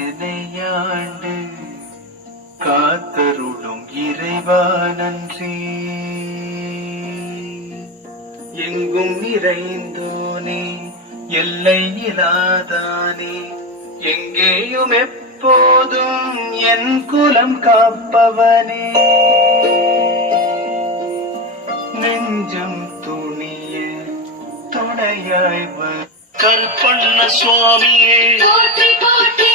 உருவாக்கியனையாண்டு காத்தருளும் இறைவா நன்றி. எங்கும் நிறைந்தோனே எல்லை இல்லாதானே எங்கேயும் எப்போதும் என் குலம் காப்பவனே. நெஞ்சம் துணிய துணையாய் கற்பண்ண சுவாமியே போற்றி போற்றி,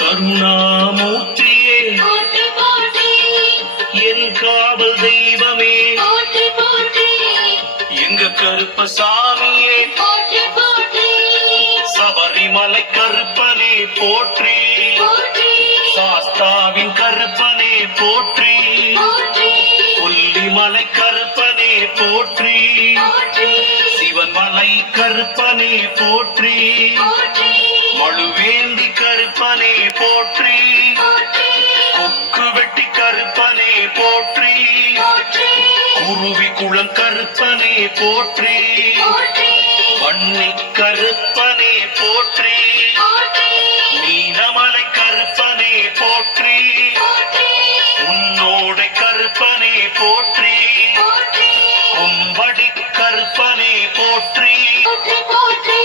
கருணாமூர்த்தியே போற்றி போற்றி, என் காவல் தெய்வமே போற்றி போற்றி, எங்க கருப்பசாமியே போற்றி போற்றி, சபரிமலை கருப்பனே போற்றி, போற்றி, சாஸ்தாவின் கருப்பனே போற்றி, போற்றி, கொல்லிமலை கருப்பனே போற்றி, போற்றி, சிவன்மலை கருப்பனே போற்றி, போற்றி, மழுவேந்தி கருப்பனே போற்றி, போற்றி, கொக்கு வெட்டி கருப்பனே போற்றி, போற்றி, குருவி குளம் கருப்பனே போற்றி, போற்றி, வன்னி கருப்பனே போற்றி, போற்றி, நீலமலை கருப்பனே போற்றி, போற்றி, உன்னோடை கருப்பனே போற்றி, போற்றி, கொம்படி கருப்பனே போற்றி, போற்றி, போற்றி,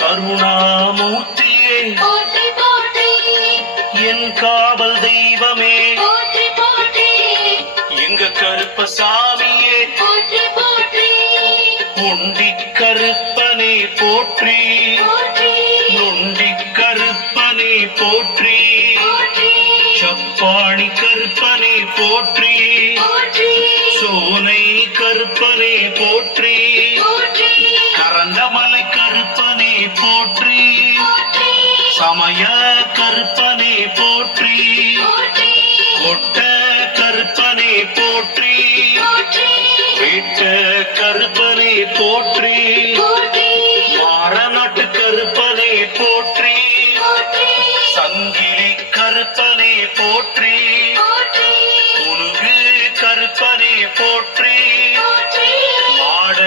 கருணாமூர்த்தியே போற்றி, போற்றி, என் காவல் தெய்வமே போற்றி, போற்றி, எங்க கருப்பசாமியே போற்றி, போற்றி, உண்டி கருப்பனே போற்றி, போற்றி, நொண்டி கருப்பனே போற்றி, போற்றி, சப்பாணி கருப்பனே போற்றி, போற்றி, சோனை கருப்பனே போற்றி, போற்றி, கரந்தமலை கருப்பனே போற்றி, போற்றி, சமய கருப்பனே போற்றி, போற்றி, கொட்ட கருப்பனே போற்றி, போற்றி, வீட்ட கருப்பனே போற்றி, போற்றி, மாறநாட்டு கருப்பனே போற்றி, போற்றி, சங்கிலி கருப்பனே போற்றி, போற்றி, முருகு கருப்பனே போற்றி, போற்றி, மாட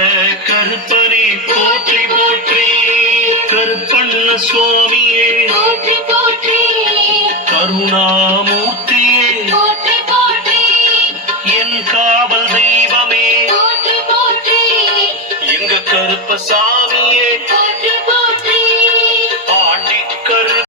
கருப்பனே போற்றி போற்றி, கருப்பண்ண சுவாமியே போற்றி, போற்றி, கருணாமூர்த்தியே போற்றி, போற்றி, என் காவல் தெய்வமே போற்றி, போற்றி, எங்க கருப்பசாமியே போற்றி,